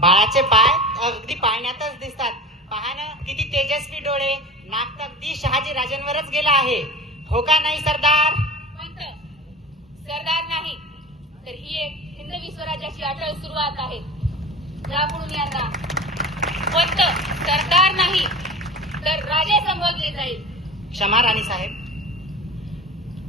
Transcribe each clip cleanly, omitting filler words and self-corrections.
बाळाचे पाय अगदी पाण्यातच दिसतात. पहा ना, किती तेजस्वी डोळे. नाक तर अगदी शहाजी राजांवरच गेला आहे. हो का नाही सरदार? पंत, सरदार नाही तर ही एक हिंदवी स्वराज्याची अटळ सुरुवात आहे. यापुढून यांना पंत, सरदार नाही तर राजे संबोधले जाईल. क्षमा राणी साहेब.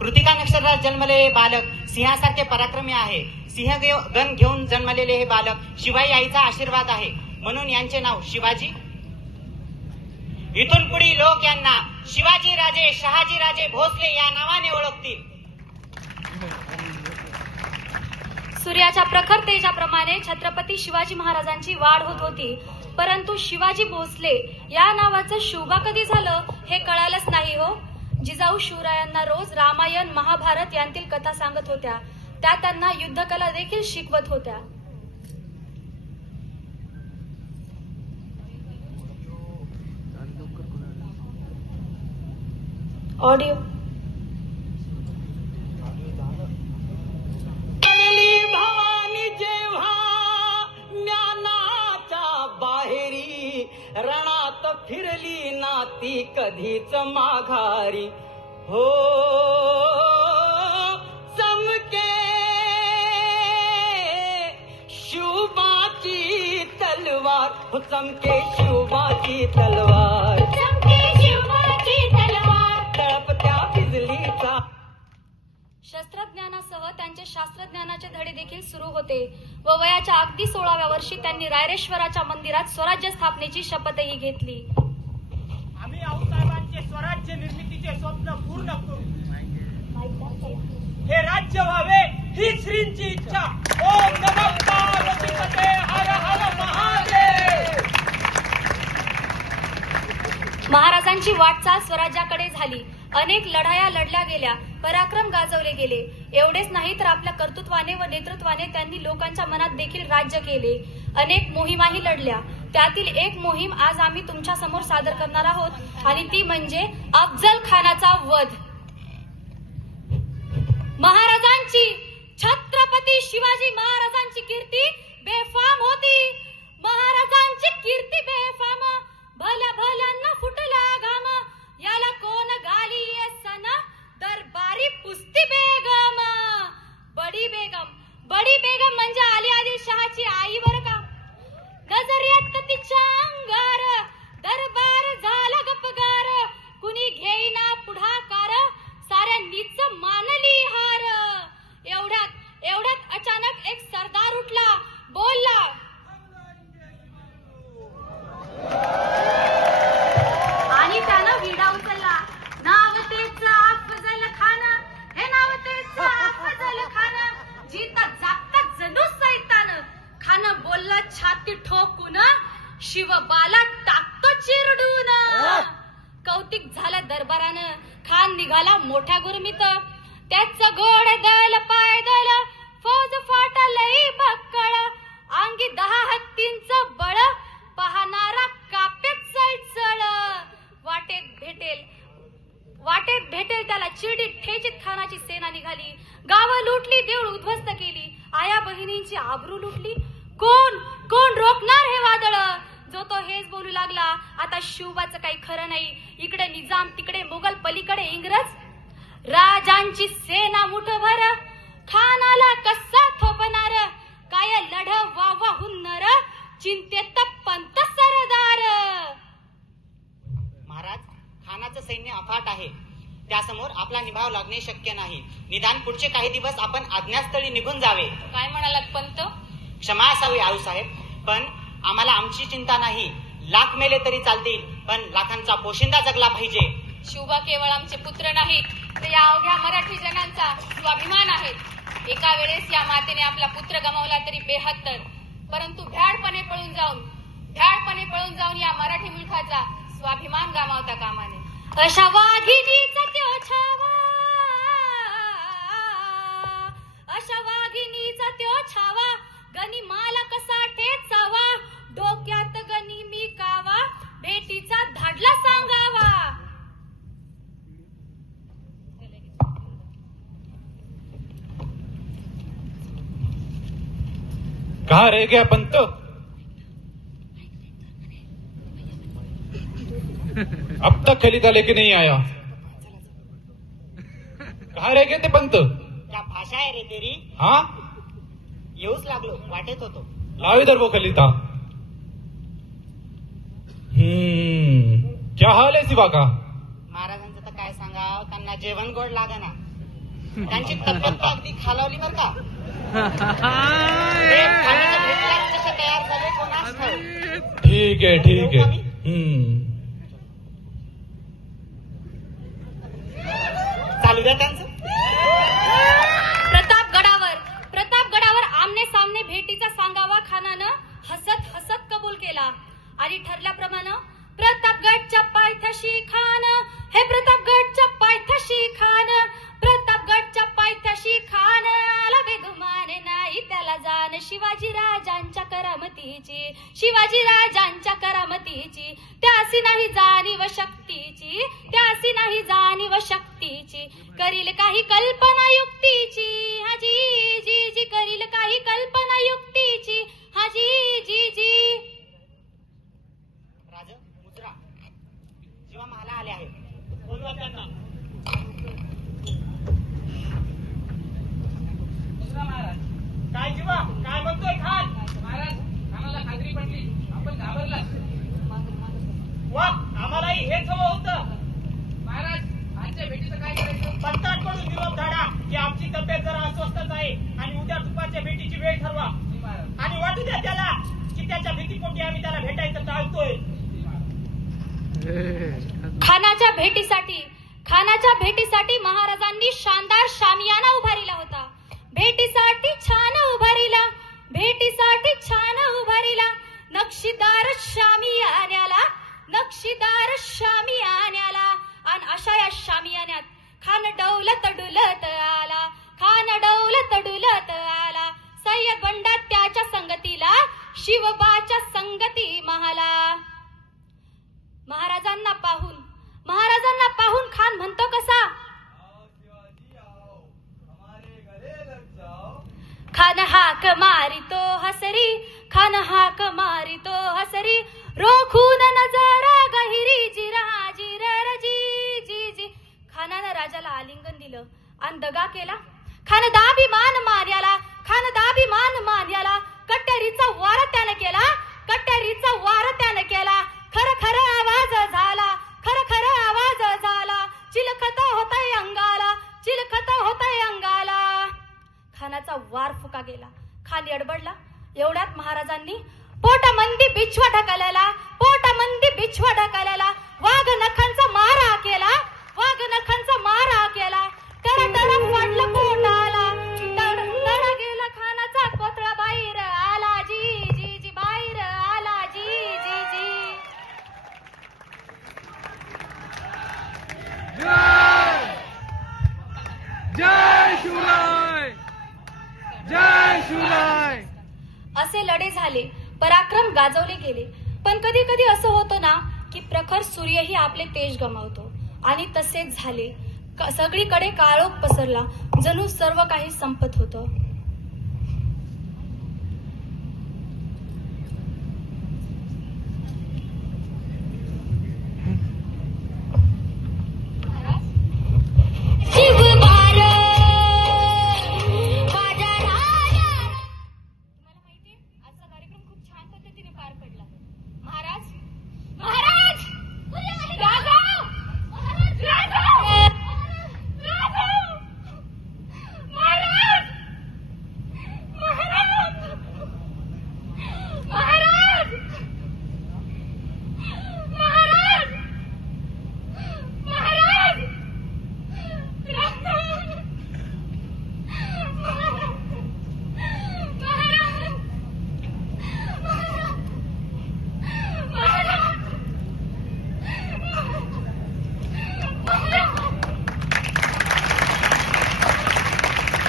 कृतिका नक्षत्रात जन्मलेले बालक सिंहासारखे पराक्रमी आहे. सिंह गण घेऊन जन्मलेले हे बालक शिवाई आईचा आशीर्वाद आहे, म्हणून यांचे नाव शिवाजी. इथून पुढे लोक यांना शिवाजी राजे, शहाजी राजे भोसले या नावाने ओळखतील. सूर्याच्या प्रखर तेजाप्रमाणे छत्रपती शिवाजी महाराजांची वाढ होत होती, परंतु शिवाजी भोसले या नावाचं शोभा कधी झालं हे कळालंच नाही हो. जिजाऊ शिवरायांना रोज रामायण, महाभारत यांतील कथा सांगत होत्या. त्या त्यांना युद्धकला देखील शिकवत होत्या. ऑडिओ. भवानी जेव्हा ज्ञानाच्या बाहेरी, रणात फिरली नाती कधीच माघारी. हो चमके शिवबाची तलवार, हो चमके शिवबाची तलवार, तळपत्या बिजलीचा. शस्त्रज्ञानासह त्यांचे शास्त्रज्ञानाचे धडे देखील सुरू होते व वयाच्या अगदी 16व्या वर्षी त्यांनी रायरेश्वराच्या मंदिरात स्वराज्य स्थापनेची शपथही घेतली. आम्ही आऊसाहेबांचे स्वराज्य निर्मितीचे स्वप्न पूर्ण करू. हे राज्य व्हावे ही श्रींची इच्छा. ओम नमः पार्वतीपते हर हर महादेव. महाराजांची वाटचाल स्वराज्याकडे झाली. अनेक लढाया लढल्या गेल्या, पराक्रम गाजवले गेले. एवढेच नाही तर आपल्या कर्तृत्वाने व नेतृत्वाने त्यांनी लोकांच्या मनात देखील राज्य केले. अनेक मोहिमाही लढल्या. त्यातील एक मोहीम आज आम्ही तुमच्या समोर सादर करणार आहोत आणि ती म्हणजे अफजल खानाचा वध. महाराजांची, छत्रपती शिवाजी महाराजांची कीर्ती बेफाम होती. महाराजांची कीर्ती बेफाम, भल्या भल्यांना फुटला घाम. याला कोण गाली सन, दरबारी पुस्ती बेगम. बडी बेगम, बडी बेगम म्हणजे आली आदिलशहाची आई बरं का. नजरियात कतीच्या अंगार, दरबार झाला गपगार. कुणी घेईना पुढाकार, साऱ्यांनीच मानली हार. एवढ्यात अचानक एक सरदार उठला, बोलला. आणि त्यानं विडा उचलला. नाव तेच अफजल खान, हे नाव तेच अफजल खान. जिता जागता जणू सैतान. खान बोलला छाती ठोकून, शिवबाला टाकतो चिरडून. कौतिक झालं दरबारानं. खान निघाला मोठ्या गुरमीत. त्याचं घोड दल पायदल, फौज फाटलई बक्कळ. अंगी 10 हत्तींचं बळ, पाहणारा कापेत सळसळ. वाटेत भेटेल त्याला चिरडीत ठेचीत खानाची सेना निघाली. गावं लुटली, देऊळ उद्ध्वस्त केली. आया बहिणींची आबरू लुटली. कोण रोखणार हे वादळ. जो तो हेच बोलू लागला, आता शिवबाचं काही खरं नाही. इकडे निजाम, तिकडे मुघल, पलीकडे इंग्रज. राजांची सेना मुठभर, खानाला कसा थोपणार. काय लढ वावा हुन्नर, चिंतेत पंत सरदार. महाराज, खानाचं सैन्य अफाट आहे. त्यासमोर आपला निभाव लागणे शक्य नाही. निदान पुढचे काही दिवस आपण आज्ञास्थळी निघून जावे. काय म्हणालात पंत? क्षमा असावी आऊसाहेब, पण आम्हाला आमची चिंता नाही. लाख मेले तरी चालतील, पण लाखांचा पोशिंदा जगला पाहिजे. शिवबा केवळ आमचे पुत्र नाहीत, तर या अवघ्या मराठी जनांचा स्वाभिमान आहेत. एका वेळेस या मातेने आपला पुत्र गमावला तरी बेहत्तर, परंतु भ्याडपणे पळून जाऊन या मराठी मुलखाचा स्वाभिमान गमावता कामा नये. अशा वाघिणीचा त्यो छावा, अशा वाघिणीचा त्यो छावा. गणी माला कसा ठेचावा, डोक्यात गणी मी कावा. भेटीचा धाडला सांगावा. कहा रह गया पंत? अब तक खलीता लेके नहीं आया। कहा रह गए थे पंत? क्या भाषा आहे रे तेरी? हाँ, येऊच लागलो, वाटेत होतो. लाओ इधर वो खलीता। क्या हाल है शिवा का? महाराजांचं तर काय सांगाव, त्यांना जेवण गोड लागना. त्यांची तब्येत तर अगदी खालावली बर का. ते खाण्याच्या भेटीलाच कसे तयार झाले कोणास ठाऊक. ठीक है, ठीक है। चालू द्या त्यांचं. प्रतापगडावर आमने सामने भेटीचा सांगावा खानानं हसत हसत कबूल केला आणि ठरल्याप्रमाणे प्रतापगडच्या पायथ्याशी खान, हे प्रतापगडच्या पायथ्याशी खान, प्रतापगडच्या पायथ्याशी खान आला बेगुमान नाही त्याला जाण शिवाजी राजांच्या करामतीची, शिवाजी राजांच्या करामतीची, त्यासी नाही जाणीव शक्तीची, त्यासी नाही जाणीव शक्तीची, करील काही कल्पना युक्तीची, हाजी जी जी करील काही कल्पना युक्तीची, हाजी जी जी. राज मुद्रा शिवा मला आले आहे. बोलवा त्यांना. काय जीवा, काय म्हणतोय खान? महाराज, आम्हाला खात्री पडली, आपण घाबरला. वा, आम्हालाही हेच हवं होतं. महाराज, आजच्या भेटीचं काय करायचं? पंतांकडून निरोप धाडा की आमची तब्येत जरा अस्वस्थच आहे आणि उद्या दुपारच्या भेटीची वेळ ठरवा. जी महाराज. आणि वाटू द्या त्याला की त्याच्या भीतीपोटी आम्ही त्याला भेटायचं टाळतोय. खानाच्या भेटीसाठी महाराजांनी शानदार शामियाना उभारिला होता. भेटीसाठी छान उभारिला नक्षीदार शामियान्याला आणि अशा या शामियान्यात खान डौलत डुलत आला. सय्यद बंडा त्याच्या संगतीला, शिवबाच्या संगती महाला. महाराजांना पाहून खान म्हणतो कसा, खान हाक मारितो हसरी, रोखून नजरा गहिरी, जिर जी. खानानं राजाला आलिंगन दिलं आणि दगा केला. खान दाभिमान मान्याला, कट्यारीचा वार त्यानं केला. खर आवाज झाला, चिलखत होतय अंगाला. खानाचा वार फुका गेला. खान अडबडला. एवढ्यात महाराजांनी पोटामंदी बिछवा ढकलला, वाघ नखांचा मारा केला. टरा वाटलं पोटाला, तड गेला खानाचा कोथळा बाहेर आला, जी बाहेर आला, जी. जय शिवराय, जय शिवराय. असे लढे झाले, पराक्रम गाजवले गेले. पण कधी कधी असं होतं ना की प्रखर सूर्यही आपले तेज गमावतो. आणि तसेच झाले. सगळीकडे काळोख पसरला, जणू सर्व काही संपत होतं.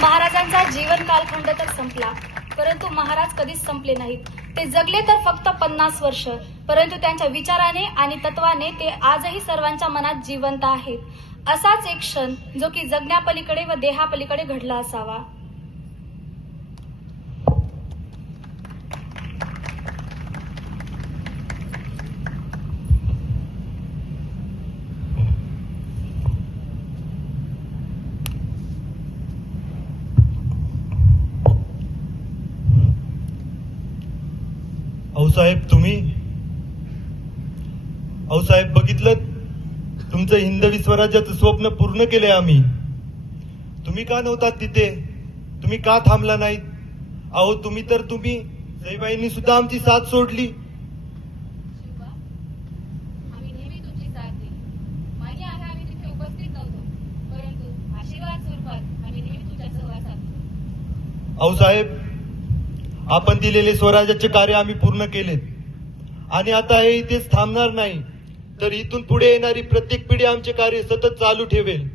महाराजांचा जीवन कालखंड तर संपला, परंतु महाराज कधीच संपले नाहीत. ते जगले तर फक्त 50 वर्ष, परंतु त्यांच्या विचाराने आणि तत्वाने ते आजही सर्वांच्या मनात जिवंत आहेत. असाच एक क्षण जो की जगण्यापलीकडे व देहापलीकडे घडला असावा. आऊसाहेब तुम्ही आऊसाहेब बघितलं तुमचं हिंदवी स्वराज्याचं स्वप्न पूर्ण केलंय आम्ही. तुम्ही का नव्हतात तिथे? तुम्ही का थांबला नाहीत? अहो तुम्ही सईबाईंनी सुद्धा आमची साथ सोडली. शिवा, आम्ही नेहमी तुमची साथ दिली. मान्य आहे आम्ही तिथे उपस्थित नव्हतो, परंतु आशीर्वाद स्वरूपात आम्ही नेहमी तुमच्या सहवासात होतो. आऊसाहेब आपण दिलेले स्वराज्याचे कार्य आम्ही पूर्ण केलेत आणि आता हे इथेच थांबणार नाही, तर इथून पुढे येणारी प्रत्येक पिढी आमचे कार्य सतत चालू ठेवेल.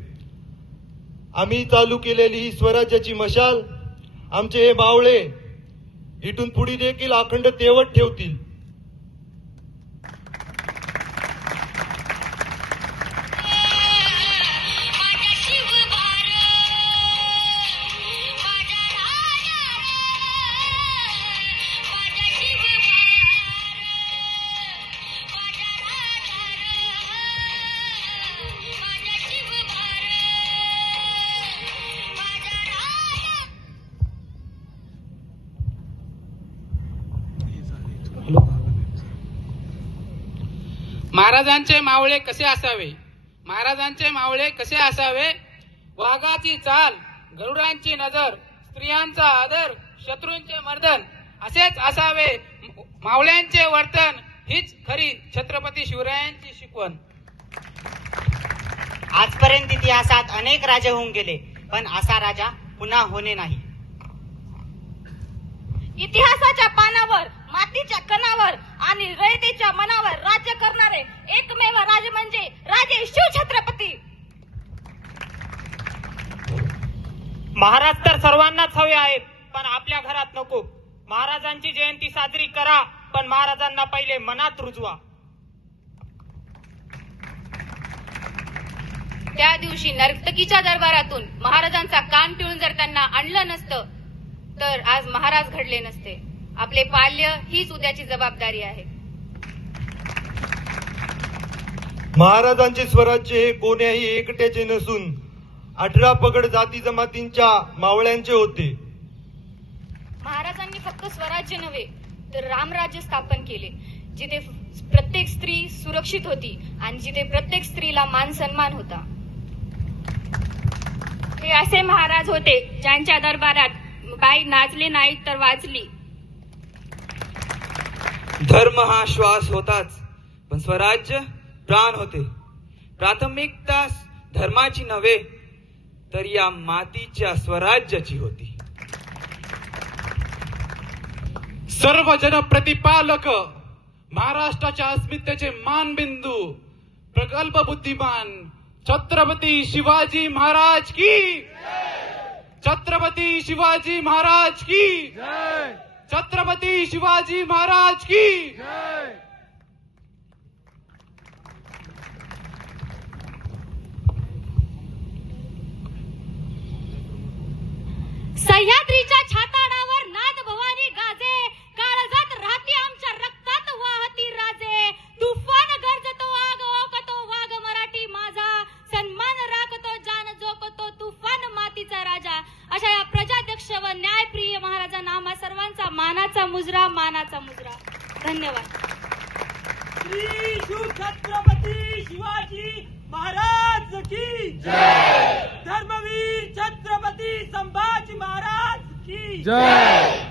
आम्ही चालू केलेली ही स्वराज्याची मशाल आमचे हे मावळे इथून पुढे देखील अखंड तेवत ठेवतील. महाराजांचे मावळे कसे असावे? महाराजांचे मावळे कसे असावे? वाघाची चाल, गरुडांची नजर, स्त्रियांचा आदर, शत्रूंचे मर्दन असेच असावे मावळ्यांचे वर्तन. हीच खरी छत्रपती शिवरायांची शिकवण. आजपर्यंत इतिहासात अनेक राजे होऊन गेले, पण असा राजा पुन्हा होणे नाही. इतिहासाच्या पानावर, मातीच्या कणावर आणि रयतेच्या मनावर राज्य करणारे एकमेव राजे म्हणजे राजे शिवछत्रपती. महाराज तर सर्वांनाच हवे आहेत, पण आपल्या घरात नको. महाराजांची जयंती साजरी करा, पण महाराजांना पहिले मनात रुजवा. त्या दिवशी नर्तकीच्या दरबारातून महाराजांचा कान पिळून जर त्यांना आणलं नसतं तर आज महाराज घडले नसते. आपले पाल्य हीच उद्याची जबाबदारी आहे. महाराजांचे स्वराज्य हे कोण्याही एकट्याचे नसून 18 पगड जाती जमातींच्या मावळ्यांचे होते. महाराजांनी फक्त स्वराज्य नव्हे तर रामराज्य स्थापन केले, जिथे प्रत्येक स्त्री सुरक्षित होती आणि जिथे प्रत्येक स्त्रीला मान सन्मान होता. हे असे महाराज होते ज्यांच्या दरबारात बाई नाचली नाही तर वाचली. धर्म हा श्वास होताच, पण स्वराज्य प्राण होते. प्राथमिकता धर्माची नव्हे तर या मातीच्या स्वराज्याची होती. सर्व जन प्रतिपालक, महाराष्ट्राच्या अस्मितेचे मानबिंदू, प्रगल्भ बुद्धिमान छत्रपती शिवाजी महाराज की, छत्रपती शिवाजी महाराज की, छत्रपती शिवाजी महाराज की. सह्याद्रीच्या छाताडावर नाद भवानी गाजे, काळजात राहती आमच्या रक्तात वाहती राजे. तुफान गरजतो आग ओकतो वाघ मराठी माझा, सन्मान राखतो जान जोकतो तुफान मातीचा राजा. अशा या प्रजाध्यक्ष व न्यायप्रिय महाराजांना आम्हा सर्वांचा मानाचा मुजरा, मानाचा मुजरा. धन्यवाद. श्री शिवछत्रपती शिवाजी महाराज की जय. धर्मवीर छत्रपती संभाजी महाराज की जय.